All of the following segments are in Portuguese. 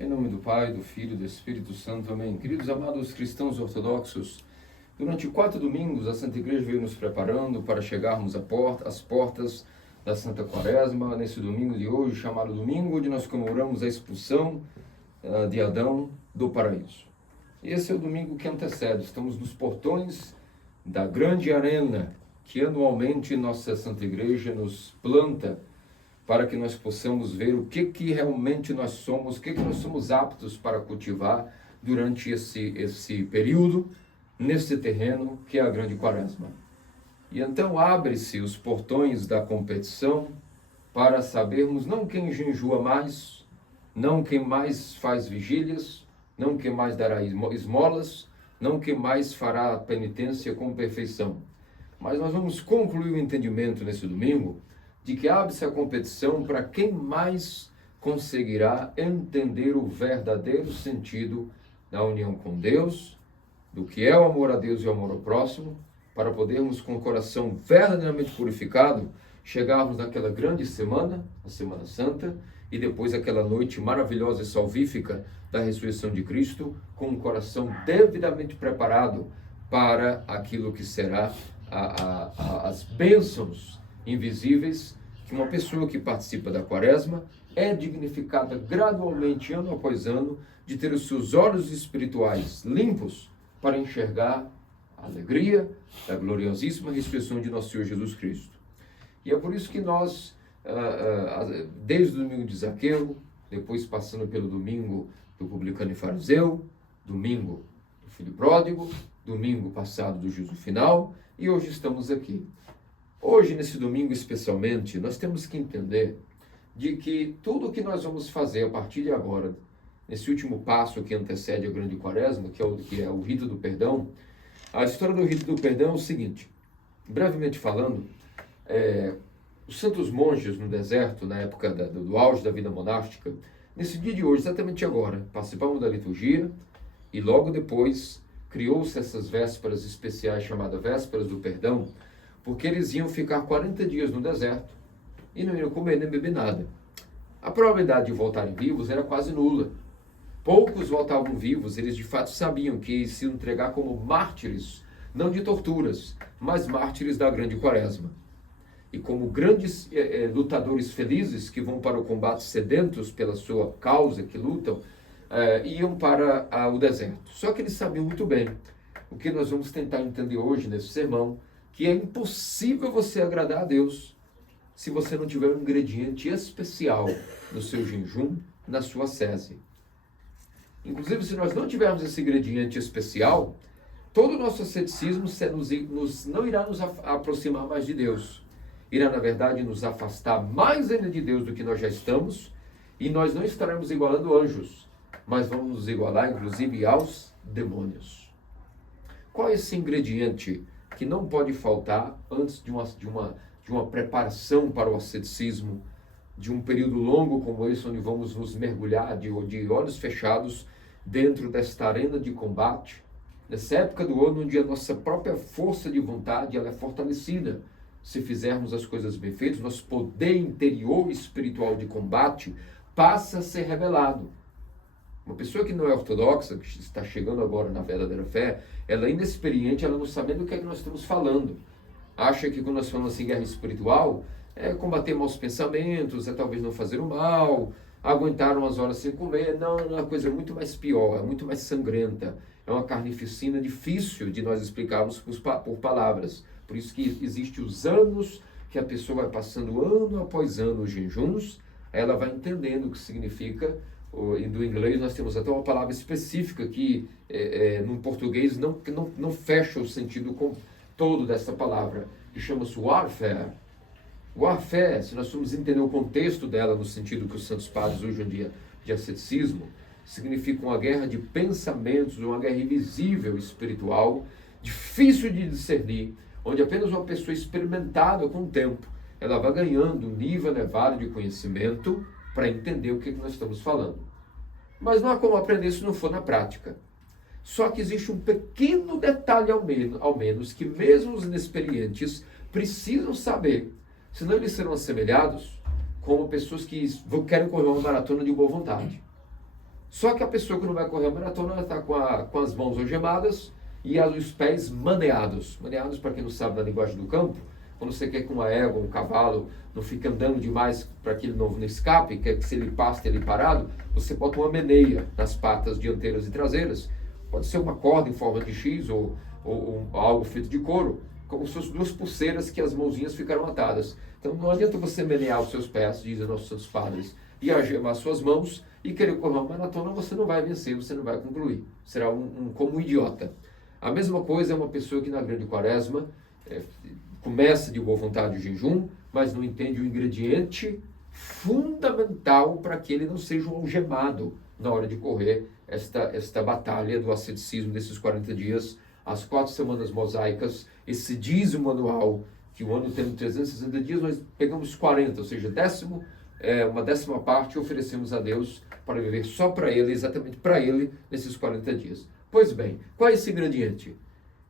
Em nome do Pai, do Filho e do Espírito Santo. Amém. Queridos amados cristãos ortodoxos, durante 4 domingos a Santa Igreja veio nos preparando para chegarmos às portas da Santa Quaresma. Nesse domingo de hoje, chamado domingo onde nós comemoramos a expulsão de Adão do paraíso. Esse é o domingo que antecede. Estamos nos portões da grande arena que anualmente nossa Santa Igreja nos planta para que nós possamos ver o que realmente nós somos, o que nós somos aptos para cultivar durante esse período, nesse terreno que é a Grande Quaresma. E então abre-se os portões da competição para sabermos não quem jejua mais, não quem mais faz vigílias, não quem mais dará esmolas, não quem mais fará penitência com perfeição. Mas nós vamos concluir o entendimento nesse domingo de que abre-se a competição para quem mais conseguirá entender o verdadeiro sentido da união com Deus, do que é o amor a Deus e o amor ao próximo, para podermos, com o coração verdadeiramente purificado, chegarmos naquela grande semana, a Semana Santa, e depois aquela noite maravilhosa e salvífica da ressurreição de Cristo, com o coração devidamente preparado para aquilo que será as bênçãos invisíveis, que uma pessoa que participa da Quaresma é dignificada gradualmente, ano após ano, de ter os seus olhos espirituais limpos para enxergar a alegria da gloriosíssima ressurreição de nosso Senhor Jesus Cristo. E é por isso que nós, desde o domingo de Zaqueu, depois passando pelo domingo do publicano e fariseu, domingo do filho pródigo, domingo passado do juízo final, e hoje estamos aqui. Hoje, nesse domingo especialmente, nós temos que entender de que tudo o que nós vamos fazer a partir de agora, nesse último passo que antecede a Grande Quaresma, que é o rito do perdão, a história do rito do perdão é o seguinte, brevemente falando, os santos monges no deserto, na época do auge da vida monástica, nesse dia de hoje, exatamente agora, participavam da liturgia e logo depois criou-se essas vésperas especiais chamadas Vésperas do Perdão, porque eles iam ficar 40 dias no deserto e não iam comer nem beber nada. A probabilidade de voltarem vivos era quase nula. Poucos voltavam vivos, eles de fato sabiam que se entregar como mártires, não de torturas, mas mártires da Grande Quaresma. E como grandes lutadores felizes que vão para o combate sedentos pela sua causa, que lutam, iam para o deserto. Só que eles sabiam muito bem o que nós vamos tentar entender hoje nesse sermão, que é impossível você agradar a Deus se você não tiver um ingrediente especial no seu jejum, na sua sese. Inclusive, se nós não tivermos esse ingrediente especial, todo o nosso asceticismo não irá nos aproximar mais de Deus. Irá, na verdade, nos afastar mais ainda de Deus do que nós já estamos, e nós não estaremos igualando anjos, mas vamos nos igualar, inclusive, aos demônios. Qual é esse ingrediente que não pode faltar antes de uma preparação para o asceticismo, de um período longo como esse, onde vamos nos mergulhar de olhos fechados dentro desta arena de combate, nessa época do ano onde a nossa própria força de vontade ela é fortalecida. Se fizermos as coisas bem feitas, nosso poder interior espiritual de combate passa a ser revelado. Uma pessoa que não é ortodoxa, que está chegando agora na verdadeira fé, ela é inexperiente, ela não sabe do que é que nós estamos falando. Acha que quando nós falamos assim, guerra espiritual, é combater maus pensamentos, é talvez não fazer o mal, aguentar umas horas sem comer. Não, é uma coisa muito mais pior, é muito mais sangrenta. É uma carnificina difícil de nós explicarmos por palavras. Por isso que existe os anos que a pessoa vai passando ano após ano os jejuns, ela vai entendendo o que significa. E do inglês nós temos até uma palavra específica que no português não fecha o sentido todo dessa palavra, que chama-se warfare. Warfare, se nós formos entender o contexto dela no sentido que os santos padres usam de asceticismo, significa uma guerra de pensamentos, uma guerra invisível espiritual, difícil de discernir, onde apenas uma pessoa experimentada com o tempo, ela vai ganhando um nível elevado de conhecimento para entender o que nós estamos falando. Mas não há como aprender se não for na prática. Só que existe um pequeno detalhe ao menos que mesmo os inexperientes precisam saber, senão eles serão assemelhados como pessoas que querem correr uma maratona de boa vontade. Só que a pessoa que não vai correr a maratona, ela está com as mãos algemadas e os pés maneados. Maneados, para quem não sabe da linguagem do campo, quando você quer que uma égua, um cavalo, não fique andando demais para que ele não escape, quer que se ele passe ele parado, você bota uma meneia nas patas dianteiras e traseiras. Pode ser uma corda em forma de X ou algo feito de couro, como se fossem duas pulseiras que as mãozinhas ficaram atadas. Então não adianta você menear os seus pés, dizem nossos santos padres, e algemar suas mãos e querer correr uma maratona, você não vai vencer, você não vai concluir. Será como um idiota. A mesma coisa é uma pessoa que na grande quaresma começa de boa vontade o jejum, mas não entende o ingrediente fundamental para que ele não seja um algemado na hora de correr esta batalha do asceticismo desses 40 dias, as 4 semanas mosaicas, esse dízimo anual, que o ano tem 360 dias, nós pegamos 40, ou seja, uma décima parte e oferecemos a Deus para viver só para Ele, exatamente para Ele, nesses 40 dias. Pois bem, qual é esse ingrediente?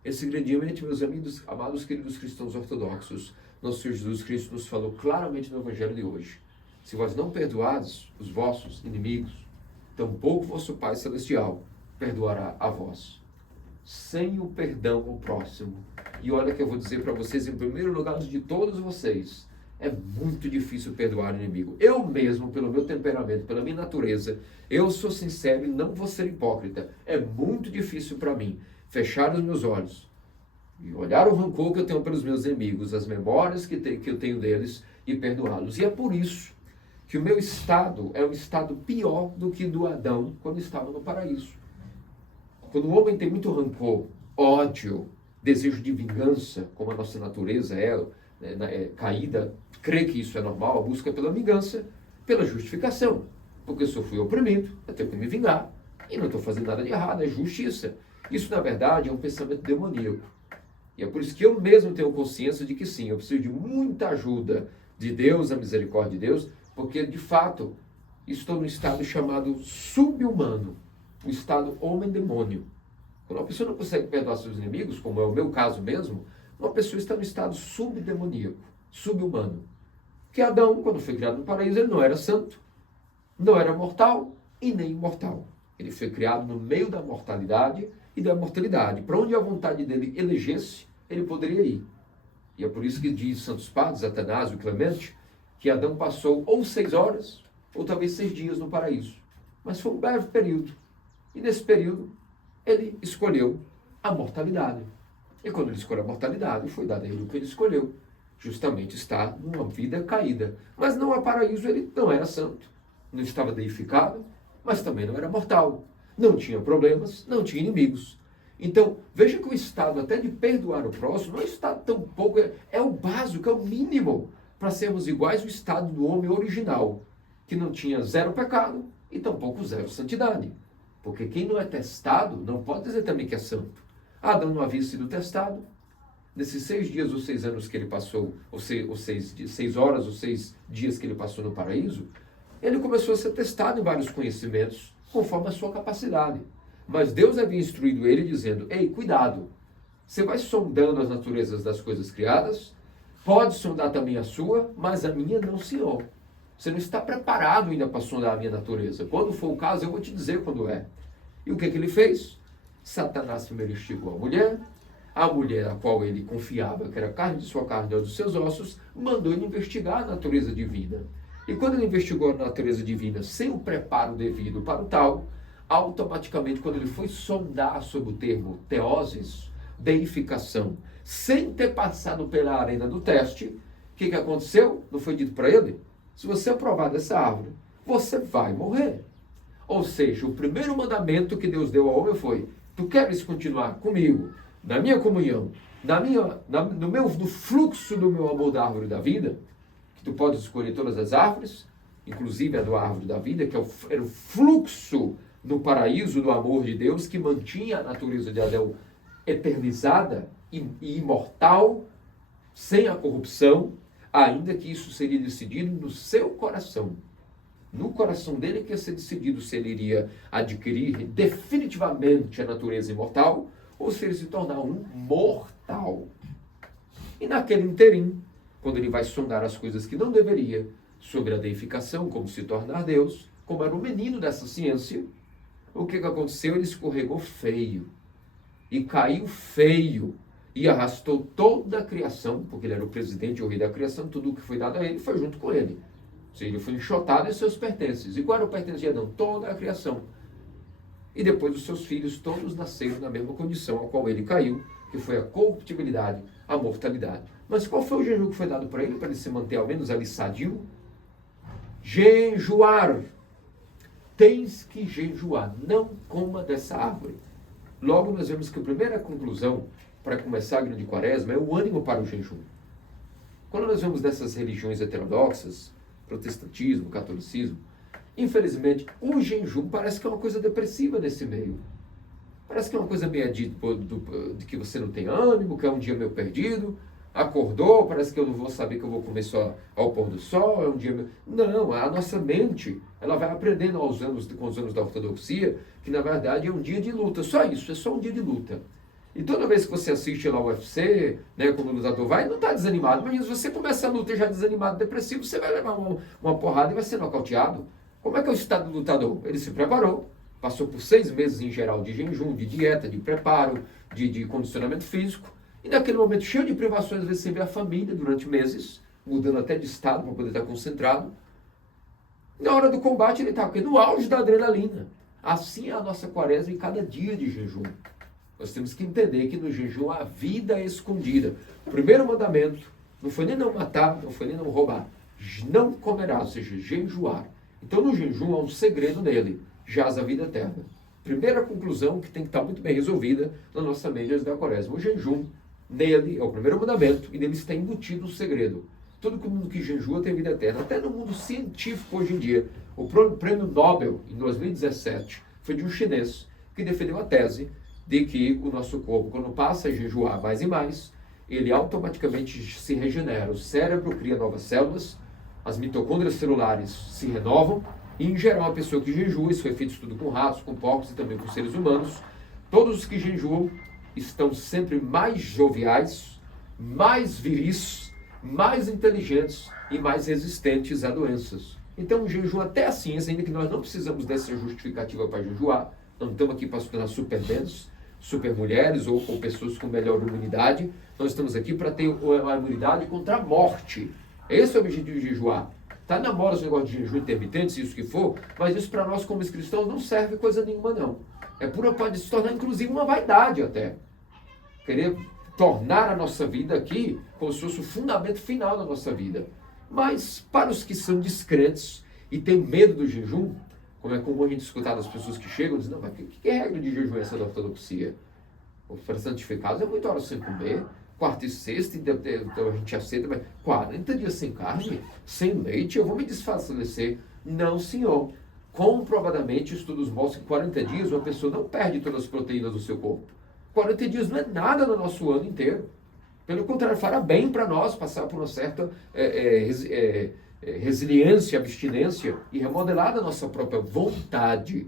Esse ingrediente, meus amigos, amados, queridos cristãos ortodoxos, nosso Senhor Jesus Cristo nos falou claramente no Evangelho de hoje. Se vós não perdoares os vossos inimigos, tampouco vosso Pai Celestial perdoará a vós. Sem o perdão ao próximo. E olha que eu vou dizer para vocês, em primeiro lugar, de todos vocês, é muito difícil perdoar o inimigo. Eu mesmo, pelo meu temperamento, pela minha natureza, eu sou sincero e não vou ser hipócrita. É muito difícil para mim fechar os meus olhos e olhar o rancor que eu tenho pelos meus inimigos, as memórias que eu tenho deles e perdoá-los. E é por isso que o meu estado é um estado pior do que do Adão quando estava no paraíso. Quando o homem tem muito rancor, ódio, desejo de vingança, como a nossa natureza é caída, crê que isso é normal, a busca pela vingança, pela justificação. Porque se eu fui oprimido, eu tenho que me vingar. E não estou fazendo nada de errado, é justiça. Isso, na verdade, é um pensamento demoníaco. E é por isso que eu mesmo tenho consciência de que sim, eu preciso de muita ajuda de Deus, a misericórdia de Deus, porque, de fato, estou num estado chamado subhumano, o estado homem-demônio. Quando uma pessoa não consegue perdoar seus inimigos, como é o meu caso mesmo, uma pessoa está no estado subdemoníaco, subhumano. Porque Adão, quando foi criado no paraíso, ele não era santo, não era mortal e nem imortal. Ele foi criado no meio da mortalidade e da mortalidade. Para onde a vontade dele elegesse, ele poderia ir. E é por isso que diz Santos Padres, Atanásio, Clemente, que Adão passou ou 6 horas, ou talvez 6 dias no paraíso. Mas foi um breve período. E nesse período, ele escolheu a mortalidade. E quando ele escolheu a mortalidade, foi dado a ele o que ele escolheu. Justamente estar numa vida caída. Mas não há paraíso, ele não era santo. Não estava deificado, mas também não era mortal. Não tinha problemas, não tinha inimigos. Então, veja que o estado até de perdoar o próximo não está tão pouco, é o básico, é o mínimo para sermos iguais ao estado do homem original, que não tinha 0 pecado e tampouco 0 santidade. Porque quem não é testado não pode dizer também que é santo. Adão não havia sido testado. Nesses 6 dias ou 6 anos que ele passou, ou 6 horas ou 6 dias que ele passou no paraíso, ele começou a ser testado em vários conhecimentos, conforme a sua capacidade. Mas Deus havia instruído ele dizendo, ei, cuidado, você vai sondando as naturezas das coisas criadas, pode sondar também a sua, mas a minha não, senhor. Você não está preparado ainda para sondar a minha natureza. Quando for o caso, eu vou te dizer quando é. E o que ele fez? Satanás primeiro instigou a mulher a qual ele confiava, que era carne de sua carne ou dos seus ossos, mandou ele investigar a natureza divina. E quando ele investigou a natureza divina sem o preparo devido para o tal, automaticamente, quando ele foi sondar sobre o termo teoses, deificação, sem ter passado pela arena do teste, o que aconteceu? Não foi dito para ele? Se você provar dessa árvore, você vai morrer. Ou seja, o primeiro mandamento que Deus deu ao homem foi, tu queres continuar comigo, na minha comunhão, no fluxo do meu amor da árvore da vida, que tu podes escolher todas as árvores, inclusive a da árvore da vida, que era o fluxo no paraíso do amor de Deus, que mantinha a natureza de Adão eternizada e imortal, sem a corrupção, ainda que isso seria decidido no seu coração. No coração dele que ia ser decidido se ele iria adquirir definitivamente a natureza imortal ou se ele se tornar um mortal. E naquele interim, quando ele vai sondar as coisas que não deveria, sobre a deificação, como se tornar Deus, como era o menino dessa ciência, o que aconteceu? Ele escorregou feio e caiu feio e arrastou toda a criação, porque ele era o presidente e o rei da criação, tudo o que foi dado a ele foi junto com ele. Ou seja, ele foi enxotado em seus pertences. E qual era o pertence de Adão? Toda a criação. E depois os seus filhos todos nasceram na mesma condição a qual ele caiu, que foi a corruptibilidade, a mortalidade. Mas qual foi o jejum que foi dado para ele se manter ao menos ali sadio? Jejuar. Tens que jejuar, não coma dessa árvore. Logo nós vemos que a primeira conclusão para começar a grande quaresma é o ânimo para o jejum. Quando nós vemos dessas religiões heterodoxas, protestantismo, catolicismo, infelizmente o jejum parece que é uma coisa depressiva nesse meio. Parece que é uma coisa meio de que você não tem ânimo, que é um dia meio perdido, acordou, parece que eu não vou saber que eu vou comer só ao pôr do sol, é um dia meio... Não, a nossa mente, ela vai aprendendo com os anos da ortodoxia, que na verdade é um dia de luta, só isso, é só um dia de luta. E toda vez que você assiste lá o UFC, né, como o lutador vai, não está desanimado, mas se você começa a luta já desanimado, depressivo, você vai levar uma porrada e vai ser nocauteado. Como é que é o estado do lutador? Ele se preparou, passou por 6 meses em geral de jejum, de dieta, de preparo, de condicionamento físico, e naquele momento cheio de privações, às vezes você vê a família durante meses, mudando até de estado para poder estar concentrado. Na hora do combate ele está no auge da adrenalina. Assim é a nossa quaresma em cada dia de jejum. Nós temos que entender que no jejum há vida escondida. O primeiro mandamento não foi nem não matar, não foi nem não roubar. Não comerás, ou seja, jejuar. Então no jejum há um segredo nele, jaz a vida eterna. Primeira conclusão que tem que estar muito bem resolvida na nossa mente da quaresma. O jejum, nele é o primeiro mandamento e nele está embutido o segredo. Todo mundo que jejua tem vida eterna. Até no mundo científico hoje em dia. O prêmio Nobel, em 2017, foi de um chinês que defendeu a tese de que o nosso corpo, quando passa a jejuar mais e mais, ele automaticamente se regenera. O cérebro cria novas células, as mitocôndrias celulares se renovam, e em geral a pessoa que jejua, isso foi feito estudo com ratos, com porcos e também com seres humanos, todos os que jejuam estão sempre mais joviais, mais viris, mais inteligentes e mais resistentes a doenças. Então o jejum até a ciência, ainda que nós não precisamos dessa justificativa para jejuar, não estamos aqui para se tornar supermenos, super mulheres ou pessoas com melhor imunidade, nós estamos aqui para ter uma imunidade contra a morte. Esse é o objetivo de jejuar. Está na moda esse negócio de jejum intermitente, se isso que for, mas isso para nós como cristãos não serve coisa nenhuma não. Pode se tornar inclusive uma vaidade até. Querer tornar a nossa vida aqui como se fosse o fundamento final da nossa vida. Mas para os que são descrentes e têm medo do jejum, como é comum a gente escutar das pessoas que chegam e dizem, não, mas que regra de jejum é essa da ortodoxia? Para santificados é 8 horas sem comer, quarta e sexta, então a gente aceita, mas 40 dias sem carne, sem leite, eu vou me desfalecer. Não, senhor. Comprovadamente, estudos mostram que 40 dias uma pessoa não perde todas as proteínas do seu corpo. 40 dias não é nada no nosso ano inteiro. Pelo contrário, fará bem para nós passar por uma certa resiliência, abstinência e remodelar a nossa própria vontade.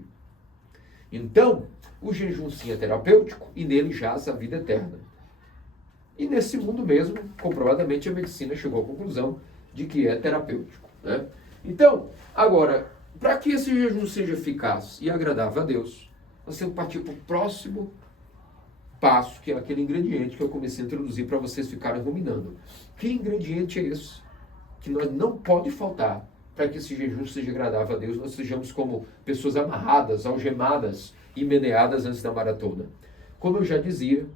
Então, o jejum sim é terapêutico e nele jaz a vida eterna. E nesse mundo mesmo, comprovadamente, a medicina chegou à conclusão de que é terapêutico, né? Então, agora, para que esse jejum seja eficaz e agradável a Deus, nós temos que partir para o próximo passo, que é aquele ingrediente que eu comecei a introduzir para vocês ficarem ruminando. Que ingrediente é esse? Que nós não pode faltar para que esse jejum seja agradável a Deus, nós sejamos como pessoas amarradas, algemadas e meneadas antes da maratona. Como eu já dizia,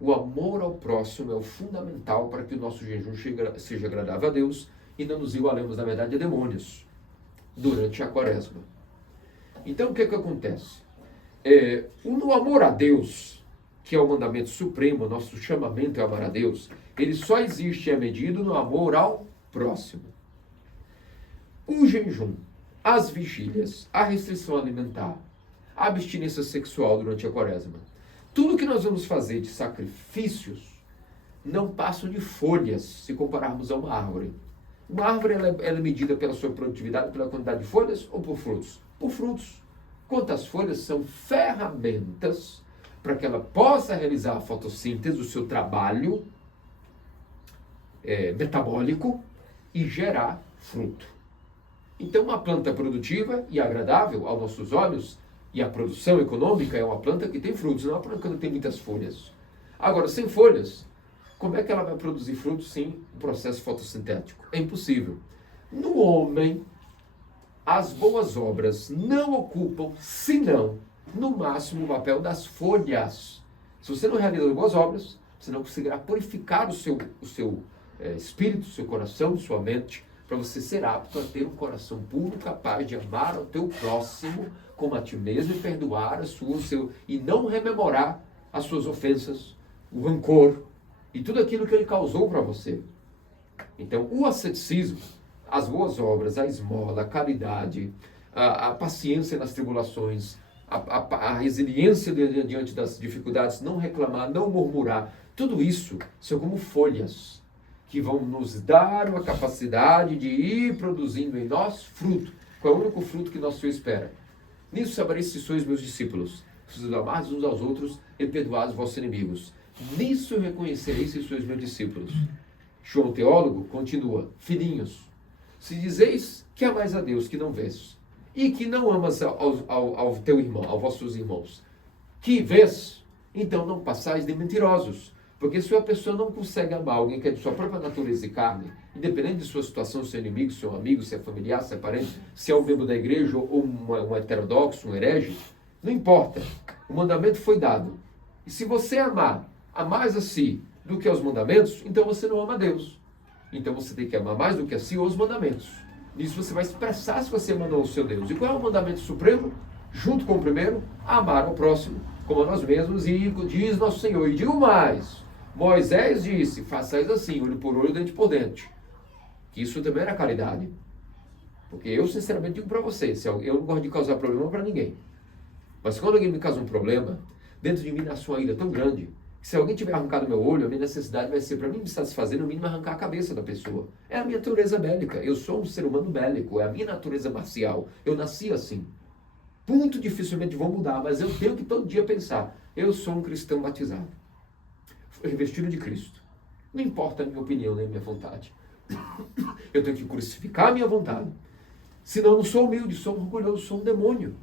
o amor ao próximo é o fundamental para que o nosso jejum seja agradável a Deus e não nos igualemos, na verdade, a demônios durante a quaresma. Então, o que acontece? O amor a Deus, que é o mandamento supremo, nosso chamamento é amar a Deus, ele só existe e é medido no amor ao próximo. O jejum, as vigílias, a restrição alimentar, a abstinência sexual durante a quaresma, tudo que nós vamos fazer de sacrifícios não passam de folhas, se compararmos a uma árvore. Uma árvore ela é medida pela sua produtividade, pela quantidade de folhas ou por frutos? Por frutos. Quantas folhas são ferramentas para que ela possa realizar a fotossíntese, o seu trabalho metabólico e gerar fruto. Então, uma planta produtiva e agradável aos nossos olhos, e a produção econômica é uma planta que tem frutos, não é uma planta que tem muitas folhas. Agora, sem folhas, como é que ela vai produzir frutos sem um processo fotossintético? É impossível. No homem, as boas obras não ocupam, senão, no máximo, o papel das folhas. Se você não realiza as boas obras, você não conseguirá purificar o seu espírito, o seu coração, sua mente, para você ser apto a ter um coração puro, capaz de amar ao teu próximo como a ti mesmo e perdoar e não rememorar as suas ofensas, o rancor e tudo aquilo que ele causou para você. Então, o asceticismo, as boas obras, a esmola, a caridade, a paciência nas tribulações, a resiliência diante das dificuldades, não reclamar, não murmurar, tudo isso são como folhas que vão nos dar uma capacidade de ir produzindo em nós fruto. Qual é o único fruto que nosso Senhor espera? Nisso sabereis se sois meus discípulos, se os amados uns aos outros e perdoados vossos inimigos. Nisso reconhecereis se sois meus discípulos. João, teólogo, continua: filhinhos, se dizeis que amais a Deus que não vês, e que não amas ao teu irmão, aos vossos irmãos, que vês, então não passais de mentirosos. Porque se uma pessoa não consegue amar alguém que é de sua própria natureza e carne, independente de sua situação, se é inimigo, se é um amigo, se é familiar, se é parente, se é um membro da igreja ou um heterodoxo, um herege, não importa. O mandamento foi dado. E se você amar mais a si do que aos mandamentos, então você não ama a Deus. Então você tem que amar mais do que a si os mandamentos. Nisso você vai expressar se você ama o seu Deus. E qual é o mandamento supremo? Junto com o primeiro, amar ao próximo como a nós mesmos. E diz nosso Senhor, e digo mais, Moisés disse, façais assim, olho por olho, dente por dente. Que isso também era caridade. Porque eu, sinceramente, digo para vocês, eu não gosto de causar problema para ninguém. Mas quando alguém me causa um problema, dentro de mim nasce uma ira tão grande, que se alguém tiver arrancado meu olho, a minha necessidade vai ser, para mim me satisfazer, no mínimo, arrancar a cabeça da pessoa. É a minha natureza bélica. Eu sou um ser humano bélico. É a minha natureza marcial. Eu nasci assim. Muito dificilmente vou mudar, mas eu tenho que todo dia pensar, eu sou um cristão batizado, revestido de Cristo. Não importa a minha opinião nem a minha vontade. Eu tenho que crucificar a minha vontade. Senão eu não sou humilde, sou orgulhoso, sou um demônio.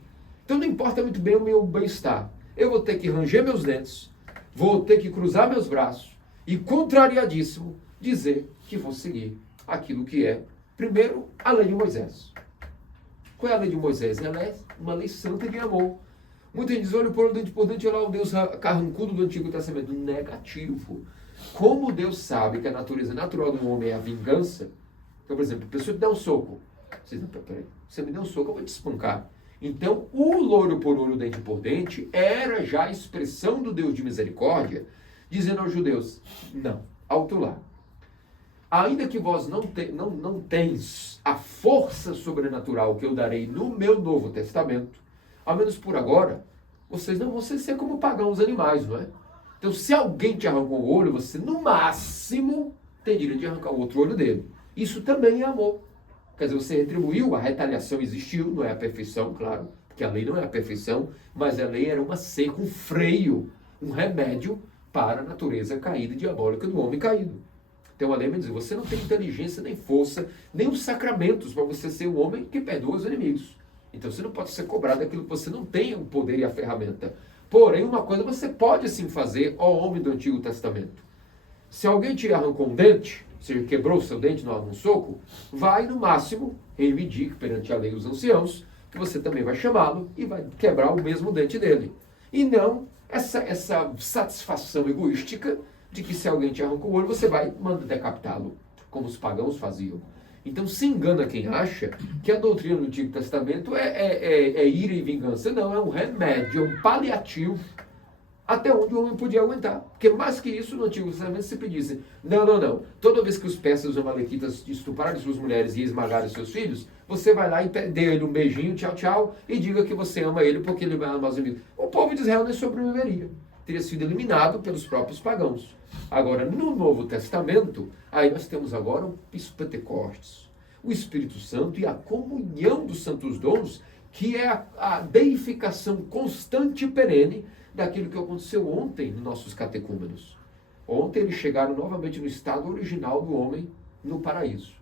Então não importa muito bem o meu bem-estar. Eu vou ter que ranger meus dentes, vou ter que cruzar meus braços e, contrariadíssimo, dizer que vou seguir aquilo que é, primeiro, a lei de Moisés. Qual é a lei de Moisés? Ela é uma lei santa de amor. Muita gente diz, olha, por dente por dente, olha lá o Deus carrancudo do Antigo Testamento. Negativo. Como Deus sabe que a natureza natural do homem é a vingança, então, por exemplo, a pessoa te dá um soco. Você diz, peraí, você me deu um soco, eu vou te espancar. Então, o olho por olho, dente por dente, era já a expressão do Deus de misericórdia, dizendo aos judeus, não, alto lá. Ainda que vós não tens a força sobrenatural que eu darei no meu Novo Testamento, ao menos por agora, vocês não vão ser como pagãos animais, não é? Então, se alguém te arrancou o olho, você, no máximo, tem direito de arrancar o outro olho dele. Isso também é amor. Quer dizer, você retribuiu, a retaliação existiu, não é a perfeição, claro, porque a lei não é a perfeição, mas a lei era uma seca, um freio, um remédio para a natureza caída e diabólica do homem caído. Então a lei vai dizer, você não tem inteligência, nem força, nem os sacramentos para você ser um homem que perdoa os inimigos. Então você não pode ser cobrado daquilo que você não tem o poder e a ferramenta. Porém, uma coisa você pode sim fazer, ó homem do Antigo Testamento. Se alguém te arrancou um dente, se quebrou o seu dente num soco, vai no máximo reivindique perante a lei os anciãos, que você também vai chamá-lo e vai quebrar o mesmo dente dele. E não essa satisfação egoística de que se alguém te arrancou o olho, você vai e manda decapitá-lo, como os pagãos faziam. Então se engana quem acha que a doutrina do Antigo Testamento é ira e vingança. Não, é um remédio, é um paliativo até onde o homem podia aguentar. Porque mais que isso, no Antigo Testamento se pedisse, não. Toda vez que os persas e os amalequitas estupraram suas mulheres e esmagaram seus filhos, você vai lá e dê ele um beijinho, tchau, e diga que você ama ele porque ele vai amar os inimigos. O povo de Israel nem sobreviveria. Teria sido eliminado pelos próprios pagãos. Agora, no Novo Testamento, aí nós temos agora o Pentecostes, o Espírito Santo e a comunhão dos santos dons, que é a deificação constante e perene daquilo que aconteceu ontem nos nossos catecúmenos. Ontem eles chegaram novamente no estado original do homem no paraíso.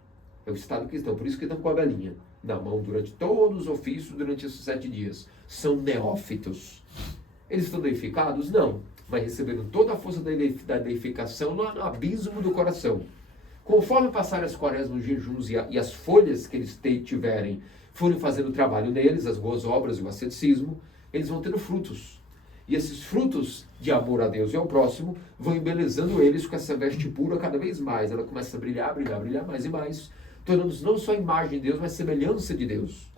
É o estado cristão, por isso que estão com a galinha. na mão durante todos os ofícios, durante esses 7 dias. São neófitos. Eles estão deificados? Não. Mas receberam toda a força da deificação no abismo do coração. Conforme passarem as quaresmas, os jejuns e as folhas que eles tiverem, forem fazendo o trabalho neles, as boas obras e o asceticismo, eles vão tendo frutos. E esses frutos de amor a Deus e ao próximo vão embelezando eles com essa veste pura cada vez mais. Ela começa a brilhar, brilhar, brilhar mais e mais, tornando-se não só a imagem de Deus, mas semelhança de Deus.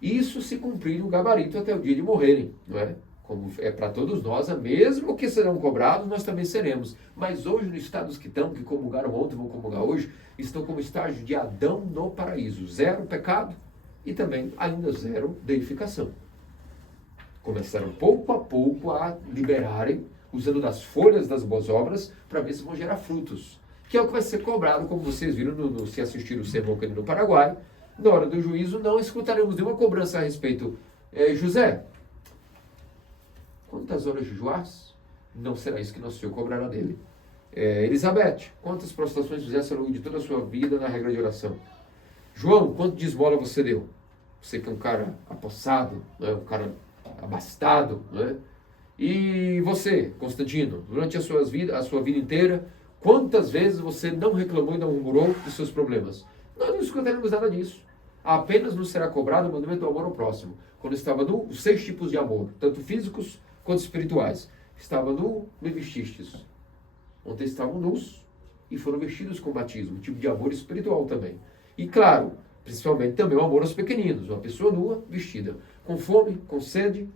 Isso se cumprir no gabarito até o dia de morrerem, não é? Como é para todos nós, mesmo que serão cobrados, nós também seremos. Mas hoje, no estado dos que estão, que comungaram ontem, vão comungar hoje, estão como estágio de Adão no paraíso. 0 pecado e também ainda 0 deificação. Começaram pouco a pouco a liberarem, usando das folhas das boas obras, para ver se vão gerar frutos. Que é o que vai ser cobrado, como vocês viram se assistiram o sermão no Paraguai. Na hora do juízo, não escutaremos nenhuma cobrança a respeito. José, quantas horas jejuás? Não será isso que nosso Senhor cobrará dele. Elizabeth, quantas prostrações fizesse ao longo de toda a sua vida na regra de oração? João, quanto de esmola você deu? Você que é um cara apossado, não é? Um cara abastado, não é? E você, Constantino, durante a sua vida inteira, quantas vezes você não reclamou e não murmurou dos seus problemas? Nós não escutaremos nada disso. Apenas nos será cobrado o mandamento do amor ao próximo. Quando estava nu, os 6 tipos de amor, tanto físicos quanto espirituais. Estava nu, me vestistes. Ontem estavam nus e foram vestidos com batismo, um tipo de amor espiritual também. E claro, principalmente também o amor aos pequeninos, uma pessoa nua, vestida, com fome, com sede,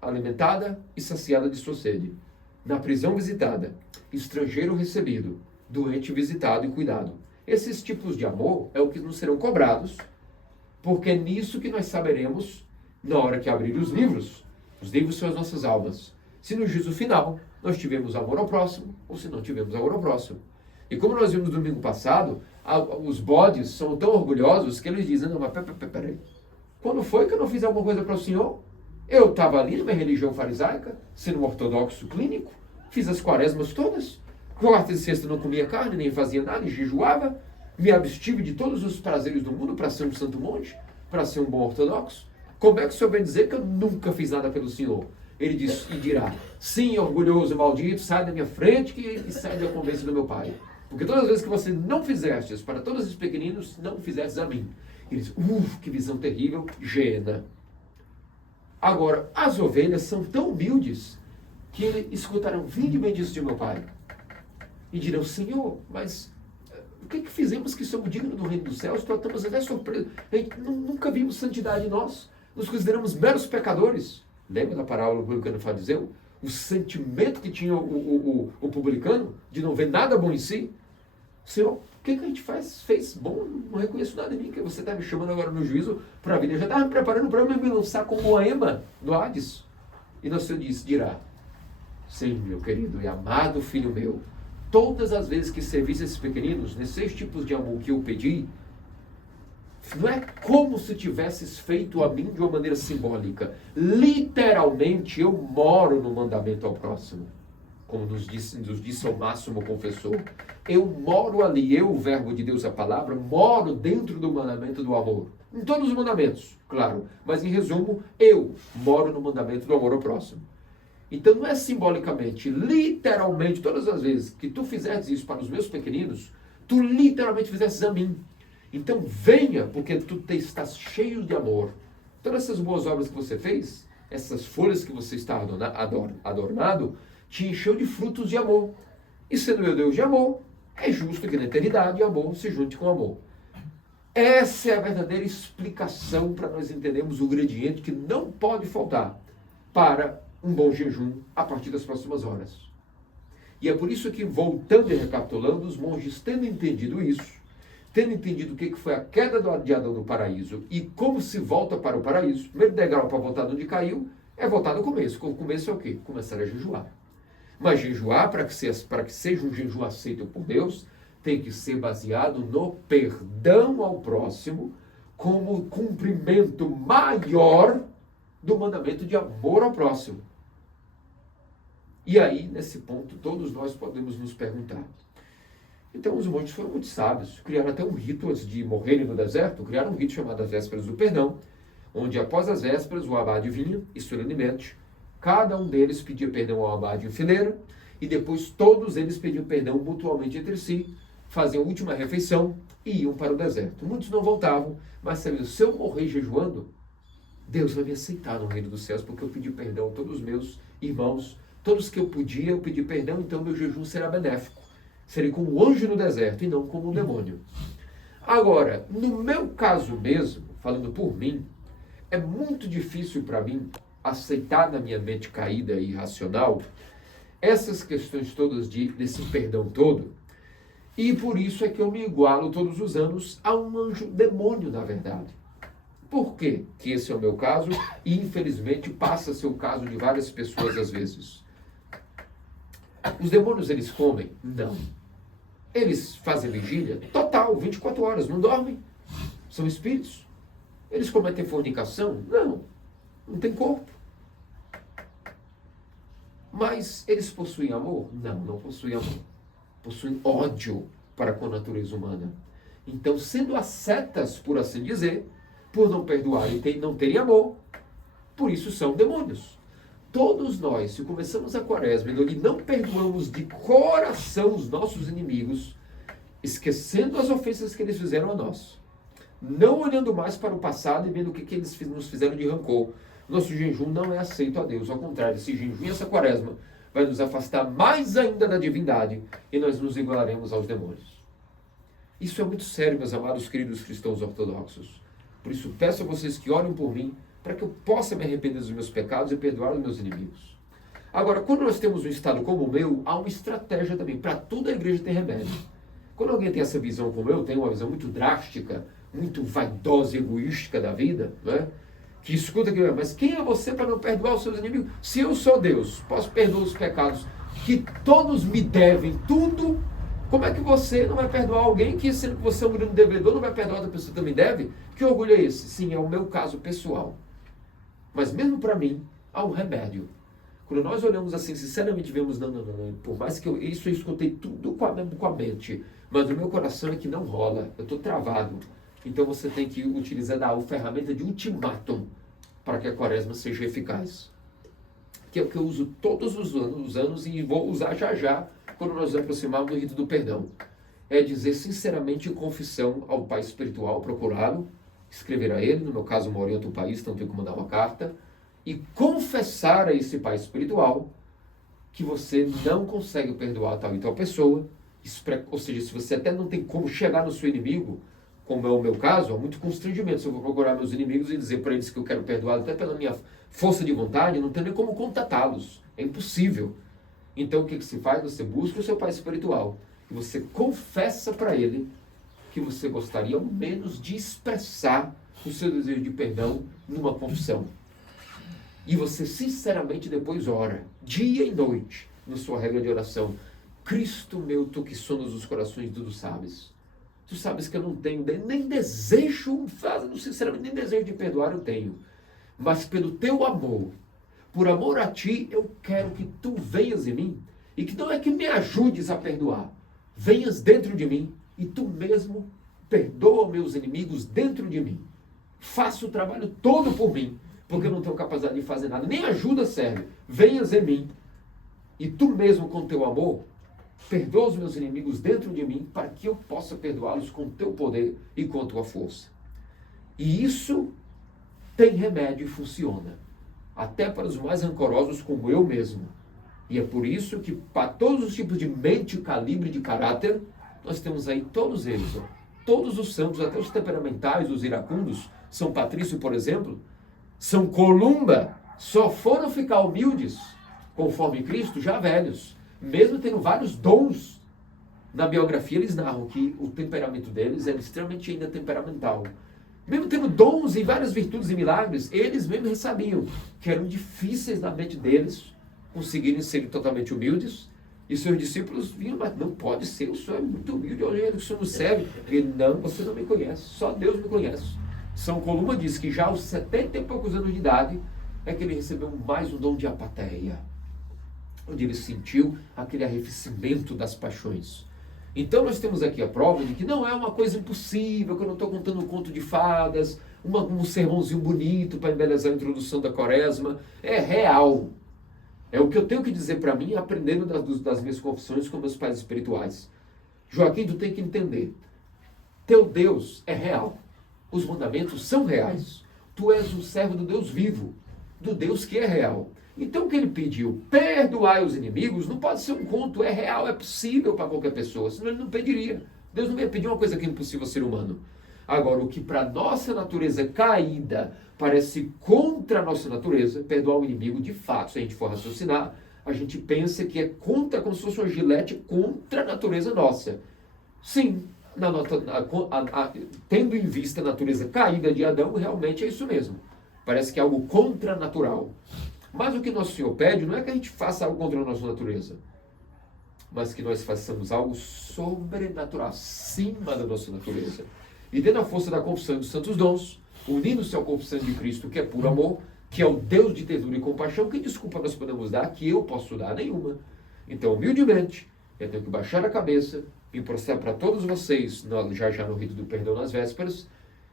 alimentada e saciada de sua sede. Na prisão visitada, estrangeiro recebido, doente visitado e cuidado. Esses tipos de amor é o que nos serão cobrados, porque é nisso que nós saberemos na hora que abrir os livros. Os livros são as nossas almas. Se no juízo final nós tivemos amor ao próximo, ou se não tivemos amor ao próximo. E como nós vimos no domingo passado, os bodes são tão orgulhosos que eles dizem, não, mas peraí, quando foi que eu não fiz alguma coisa para o Senhor? Eu estava ali na minha religião farisaica, sendo um ortodoxo clínico, fiz as quaresmas todas, quarta e sexta não comia carne, nem fazia nada, jejuava, me abstive de todos os prazeres do mundo para ser um santo monge, para ser um bom ortodoxo. Como é que o Senhor vem dizer que eu nunca fiz nada pelo Senhor? Ele diz e dirá, sim, orgulhoso, maldito, sai da minha frente e sai da convência do meu Pai. Porque todas as vezes que você não fizestes para todos os pequeninos, não fizestes a mim. Ele diz, que visão terrível, Gena. Agora, as ovelhas são tão humildes que escutarão, vinde benditos de meu Pai. E dirão, Senhor, mas o que fizemos que somos dignos do reino dos céus? Estamos até surpresos. Nunca vimos santidade em nós. Nos consideramos meros pecadores. Lembra da parábola do publicano e fariseu? O sentimento que tinha o publicano de não ver nada bom em si. Senhor, o que a gente fez bom? Não reconheço nada em mim, que você está me chamando agora no juízo para a vida. Eu já estava me preparando para me lançar como a ema do Hades. E nosso Senhor dirá, sim, meu querido e amado filho meu, todas as vezes que servisse esses pequeninos, nesses 6 tipos de amor que eu pedi, não é como se tivesses feito a mim de uma maneira simbólica. Literalmente, eu moro no mandamento ao próximo. Como nos disse o máximo confessor. Eu moro ali, o verbo de Deus, a palavra, moro dentro do mandamento do amor. Em todos os mandamentos, claro. Mas, em resumo, eu moro no mandamento do amor ao próximo. Então, não é simbolicamente, literalmente, todas as vezes que tu fizeres isso para os meus pequeninos, tu literalmente fizesses a mim. Então, venha, porque tu estás cheio de amor. Todas essas boas obras que você fez, essas folhas que você está adornado, te encheu de frutos de amor. E sendo meu Deus de amor, é justo que na eternidade amor se junte com amor. Essa é a verdadeira explicação para nós entendermos o ingrediente que não pode faltar para um bom jejum a partir das próximas horas. E é por isso que, voltando e recapitulando, os monges, tendo entendido isso, tendo entendido o que foi a queda de Adão no paraíso e como se volta para o paraíso, o primeiro degrau para voltar de onde caiu é voltar no começo. O começo é o quê? Começar a jejuar. Mas jejuar, para que seja um jejum aceito por Deus, tem que ser baseado no perdão ao próximo, como cumprimento maior do mandamento de amor ao próximo. E aí, nesse ponto, todos nós podemos nos perguntar, Então os monges foram muito sábios, criaram até um rito antes de morrerem no deserto, criaram um rito chamado as Vésperas do Perdão, onde após as vésperas o abade vinha e solenemente cada um deles pedia perdão ao abade em fileira e depois todos eles pediam perdão mutuamente entre si, faziam a última refeição e iam para o deserto. Muitos não voltavam, mas sabiam, se eu morrer jejuando, Deus vai me aceitar no reino dos céus, porque eu pedi perdão a todos os meus irmãos, todos que eu podia, eu pedi perdão, então meu jejum será benéfico. Serei como um anjo no deserto e não como um demônio. Agora, no meu caso mesmo, falando por mim, é muito difícil para mim aceitar na minha mente caída e irracional essas questões todas desse perdão todo, e por isso é que eu me igualo todos os anos a um anjo demônio, na verdade. Por quê que esse é o meu caso e infelizmente passa a ser o caso de várias pessoas às vezes? Os demônios, eles comem? Não. Eles fazem vigília? Total, 24 horas, não dormem. São espíritos. Eles cometem fornicação? Não. Não tem corpo. Mas eles possuem amor? Não, não possuem amor. Possuem ódio para com a natureza humana. Então, sendo ascetas, por assim dizer, por não perdoarem e não terem amor, por isso são demônios. Todos nós, se começamos a quaresma e não perdoamos de coração os nossos inimigos, esquecendo as ofensas que eles fizeram a nós, não olhando mais para o passado e vendo o que eles nos fizeram de rancor, nosso jejum não é aceito a Deus. Ao contrário, esse jejum e essa quaresma vai nos afastar mais ainda da divindade e nós nos igualaremos aos demônios. Isso é muito sério, meus amados queridos cristãos ortodoxos. Por isso peço a vocês que orem por mim, para que eu possa me arrepender dos meus pecados e perdoar os meus inimigos. Agora, quando nós temos um estado como o meu, há uma estratégia também. Para tudo a igreja tem remédio. Quando alguém tem essa visão como eu, tem uma visão muito drástica, muito vaidosa e egoística da vida, né? Que escuta que, mas quem é você para não perdoar os seus inimigos? Se eu sou Deus, posso perdoar os pecados que todos me devem tudo, como é que você não vai perdoar alguém que, sendo que você é um grande devedor, não vai perdoar outra pessoa que também deve? Que orgulho é esse? Sim, é o meu caso pessoal. Mas mesmo para mim, há um remédio. Quando nós olhamos assim, sinceramente vemos, não, por mais que eu escutei tudo com a mente, mas o meu coração é que não rola, eu estou travado. Então você tem que utilizar a ferramenta de ultimátum para que a quaresma seja eficaz. Que é o que eu uso todos os anos e vou usar já, quando nós nos aproximarmos do rito do perdão. É dizer sinceramente em confissão ao Pai espiritual, procurá-lo, escrever a ele, no meu caso moro em outro país, então tenho que mandar uma carta, e confessar a esse Pai espiritual que você não consegue perdoar tal e tal pessoa, ou seja, se você até não tem como chegar no seu inimigo, como é o meu caso, há muito constrangimento. Se eu vou procurar meus inimigos e dizer para eles que eu quero perdoar, até pela minha força de vontade, não tenho nem como contatá-los, é impossível. Então o que se faz? Você busca o seu Pai espiritual, e você confessa para ele que você gostaria ao menos de expressar o seu desejo de perdão numa confissão. E você sinceramente depois ora, dia e noite, na sua regra de oração. Cristo meu, tu que sondas os corações, tudo sabes. Tu sabes que eu não tenho nem desejo, sinceramente, nem desejo de perdoar eu tenho. Mas pelo teu amor, por amor a ti, eu quero que tu venhas em mim. E que não é que me ajudes a perdoar. Venhas dentro de mim e tu mesmo perdoa meus inimigos dentro de mim. Faça o trabalho todo por mim, porque eu não tenho capacidade de fazer nada. Nem ajuda serve. Venhas em mim e tu mesmo com teu amor, perdoa os meus inimigos dentro de mim, para que eu possa perdoá-los com teu poder e com a tua força. E isso tem remédio e funciona. Até para os mais rancorosos como eu mesmo. E é por isso que para todos os tipos de mente, calibre de caráter, nós temos aí todos eles. Ó. Todos os santos, até os temperamentais, os iracundos, São Patrício, por exemplo, São Columba, só foram ficar humildes, conforme Cristo, já velhos. Mesmo tendo vários dons, na biografia eles narram que o temperamento deles era extremamente ainda temperamental. Mesmo tendo dons e várias virtudes e milagres, eles mesmos sabiam que eram difíceis na mente deles conseguirem ser totalmente humildes. E seus discípulos vinham, mas não pode ser, o senhor é muito humilde, olha o senhor não serve. Ele, não, você não me conhece, só Deus me conhece. São Columba diz que já aos 70 e poucos anos de idade é que ele recebeu mais um dom de apatheia, onde ele sentiu aquele arrefecimento das paixões. Então nós temos aqui a prova de que não é uma coisa impossível, que eu não estou contando um conto de fadas, um sermãozinho bonito para embelezar a introdução da quaresma. É real. É o que eu tenho que dizer para mim, aprendendo das minhas confissões com meus pais espirituais. Joaquim, tu tem que entender. Teu Deus é real. Os mandamentos são reais. Tu és um servo do Deus vivo, do Deus que é real. Então o que ele pediu, perdoai os inimigos, não pode ser um conto, é real, é possível para qualquer pessoa, senão ele não pediria. Deus não ia pedir uma coisa que é impossível ao ser humano. Agora, o que para a nossa natureza caída parece contra a nossa natureza, perdoar o inimigo, de fato, se a gente for raciocinar, a gente pensa que é contra, como se fosse uma gilete contra a natureza nossa. Sim, tendo em vista a natureza caída de Adão, realmente é isso mesmo. Parece que é algo contra-natural. Mas o que nosso Senhor pede não é que a gente faça algo contra a nossa natureza, mas que nós façamos algo sobrenatural, acima da nossa natureza. E dentro da força da confissão dos santos dons, unindo-se ao corpo santo de Cristo, que é puro amor, que é o Deus de ternura e compaixão, que desculpa nós podemos dar, que eu posso dar nenhuma. Então, humildemente, eu tenho que baixar a cabeça, me prostrar para todos vocês, já no rito do perdão nas vésperas,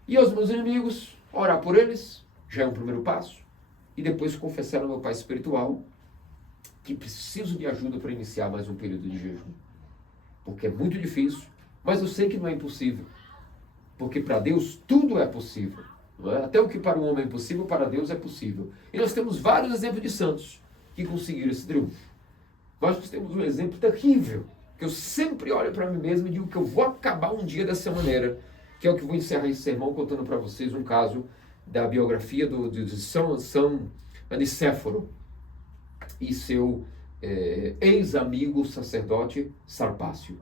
e aos meus inimigos, orar por eles, já é um primeiro passo. E depois confessar ao meu pai espiritual que preciso de ajuda para iniciar mais um período de jejum. Porque é muito difícil, mas eu sei que não é impossível. Porque para Deus tudo é possível. Não é? Até o que para o homem é impossível, para Deus é possível. E nós temos vários exemplos de santos que conseguiram esse triunfo. Nós temos um exemplo terrível, que eu sempre olho para mim mesmo e digo que eu vou acabar um dia dessa maneira, que é o que vou encerrar esse sermão contando para vocês um caso da biografia de São Anicéforo e seu ex-amigo sacerdote Sarpácio.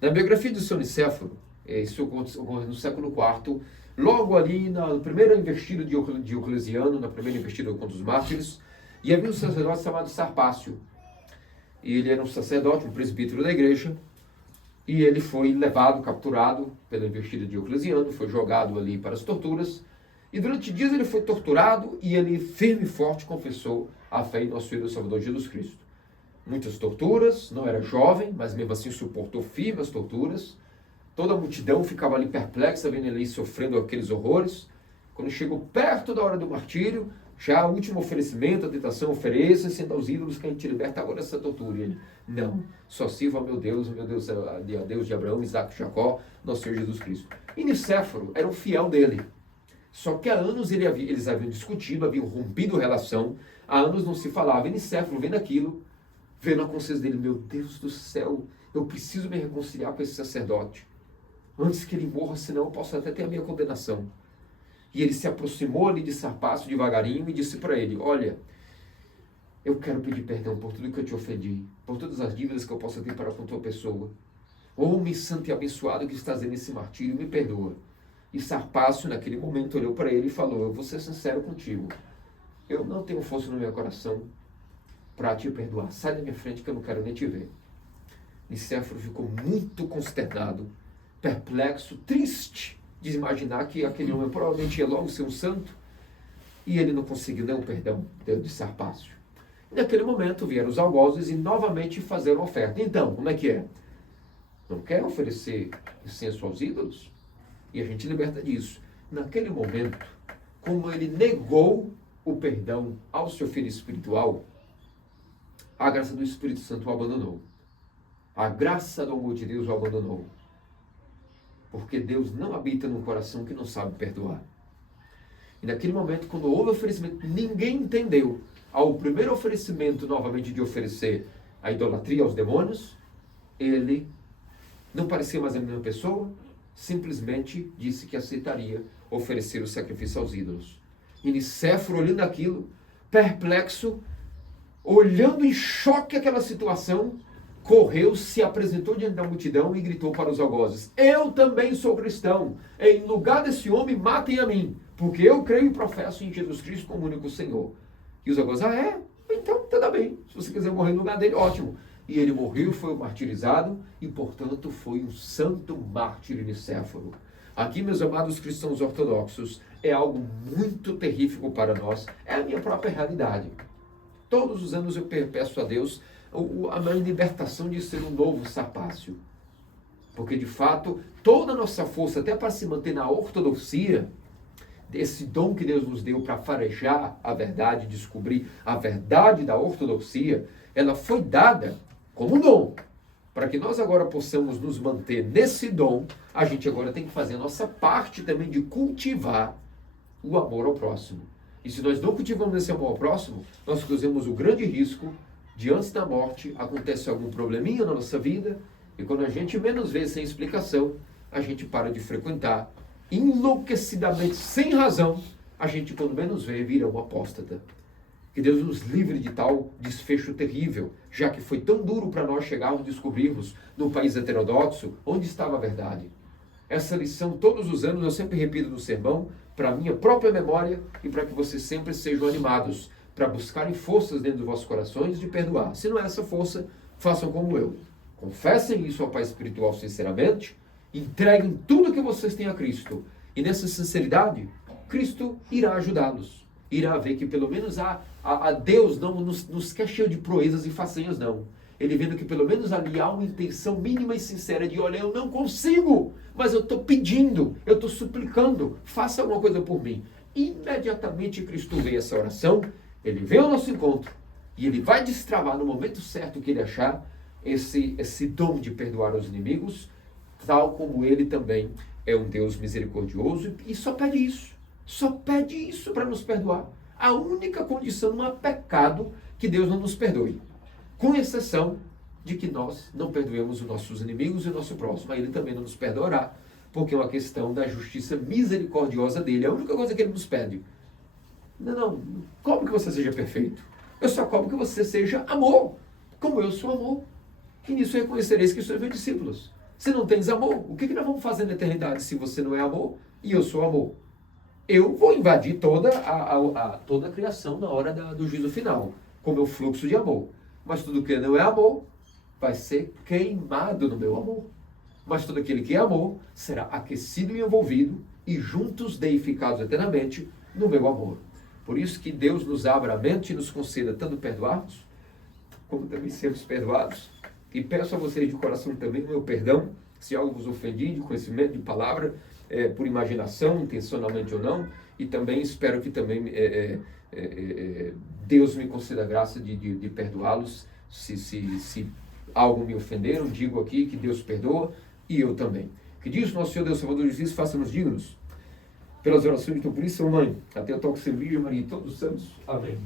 Na biografia de São Anicéforo, isso ocorre no século IV, logo ali na primeira investida de Diocleciano, na primeira investida contra os mártires, e havia um sacerdote chamado Sarpácio. E ele era um sacerdote, um presbítero da igreja, e ele foi levado, capturado pela investida de Diocleciano, foi jogado ali para as torturas, e durante dias ele foi torturado e ele, firme e forte, confessou a fé em nosso Filho e Salvador Jesus Cristo. Muitas torturas, não era jovem, mas mesmo assim suportou firme as torturas. Toda a multidão ficava ali perplexa, vendo ele sofrendo aqueles horrores. Quando chegou perto da hora do martírio, já o último oferecimento, a tentação, ofereça-se aos ídolos que a gente liberta agora dessa tortura. E ele, não, só sirva ao meu Deus, a Deus de Abraão, Isaac e Jacó, nosso Senhor Jesus Cristo. E Nicéforo era o fiel dele. Só que há anos eles haviam discutido, haviam rompido relação, há anos não se falava. E Nicéforo, vendo aquilo, vendo a consciência dele, meu Deus do céu, eu preciso me reconciliar com esse sacerdote, antes que ele morra, senão eu posso até ter a minha condenação. E ele se aproximou ali de Sarpácio devagarinho e disse para ele, olha, eu quero pedir perdão por tudo que eu te ofendi, por todas as dívidas que eu possa ter para com tua pessoa. Homem santo e abençoado que estás nesse martírio, me perdoa. E Sarpácio, naquele momento, olhou para ele e falou, eu vou ser sincero contigo, eu não tenho força no meu coração para te perdoar, sai da minha frente que eu não quero nem te ver. Nicéforo ficou muito consternado, perplexo, triste de imaginar que aquele homem provavelmente ia logo ser um santo, e ele não conseguiu nem o perdão de Sarpácio. E naquele momento vieram os algozes e novamente fizeram oferta. Então, como é que é? Não quer oferecer incenso aos ídolos? E a gente liberta disso. Naquele momento, como ele negou o perdão ao seu filho espiritual, a graça do Espírito Santo o abandonou. A graça do amor de Deus o abandonou. Porque Deus não habita num coração que não sabe perdoar. E naquele momento, quando houve oferecimento, ninguém entendeu. Ao primeiro oferecimento, novamente, de oferecer a idolatria aos demônios, ele não parecia mais a mesma pessoa, simplesmente disse que aceitaria oferecer o sacrifício aos ídolos. E Nicéforo, olhando aquilo, perplexo, olhando em choque aquela situação, correu, se apresentou diante da multidão e gritou para os algozes, eu também sou cristão, em lugar desse homem, matem a mim, porque eu creio e professo em Jesus Cristo como único Senhor. E os algozes, então tudo bem, se você quiser morrer no lugar dele, ótimo. E ele morreu, foi martirizado, e portanto foi um santo mártir Nicéforo. Aqui, meus amados cristãos ortodoxos, é algo muito terrífico para nós, é a minha própria realidade. Todos os anos eu peço a Deus a minha libertação de ser um novo Sarpácio. Porque, de fato, toda a nossa força, até para se manter na ortodoxia, esse dom que Deus nos deu para farejar a verdade, descobrir a verdade da ortodoxia, ela foi dada como um dom. Para que nós agora possamos nos manter nesse dom, a gente agora tem que fazer a nossa parte também de cultivar o amor ao próximo. E se nós não cultivamos esse amor ao próximo, nós corremos o grande risco de, antes da morte, acontece algum probleminha na nossa vida, e quando a gente menos vê sem explicação, a gente para de frequentar, enlouquecidamente, sem razão, a gente, quando menos vê, vira um apóstata. Que Deus nos livre de tal desfecho terrível, já que foi tão duro para nós chegarmos e descobrirmos, num país heterodoxo, onde estava a verdade. Essa lição, todos os anos, eu sempre repito no sermão, para a minha própria memória e para que vocês sempre sejam animados, para buscarem forças dentro dos vossos corações de perdoar. Se não é essa força, façam como eu. Confessem isso ao Pai Espiritual sinceramente, entreguem tudo que vocês têm a Cristo. E nessa sinceridade, Cristo irá ajudá-los. Irá ver que pelo menos a Deus não nos quer cheio de proezas e façanhas, não. Ele vendo que pelo menos ali há uma intenção mínima e sincera de, olha, eu não consigo, mas eu estou pedindo, eu estou suplicando, faça alguma coisa por mim. Imediatamente Cristo vê essa oração, ele vê o nosso encontro, e ele vai destravar no momento certo que ele achar esse dom de perdoar os inimigos, tal como ele também é um Deus misericordioso, e só pede isso para nos perdoar. A única condição não há pecado que Deus não nos perdoe, com exceção de que nós não perdoemos os nossos inimigos e o nosso próximo. Aí ele também não nos perdoará, porque é uma questão da justiça misericordiosa dele. É a única coisa que ele nos pede. Não cobro que você seja perfeito. Eu só cobro que você seja amor, como eu sou amor. E nisso reconhecereis que sois meus discípulos. Se não tens amor, o que nós vamos fazer na eternidade se você não é amor e eu sou amor? Eu vou invadir toda a criação na hora do juízo final, com o meu fluxo de amor. Mas tudo que não é amor vai ser queimado no meu amor. Mas todo aquele que é amor será aquecido e envolvido e juntos deificados eternamente no meu amor. Por isso que Deus nos abra a mente e nos conceda tanto perdoarmos, como também sermos perdoados. E peço a vocês de coração também o meu perdão, se algo vos ofendi, de conhecimento, de palavra, por imaginação, intencionalmente ou não. E também espero que também Deus me conceda a graça de perdoá-los. Se algo me ofenderam, digo aqui que Deus perdoa e eu também. Que diz nosso Senhor Deus Salvador Jesus, faça-nos dignos pelas orações de tua Puríssima Mãe, até o toque de Virgem Maria e todos os santos. Amém.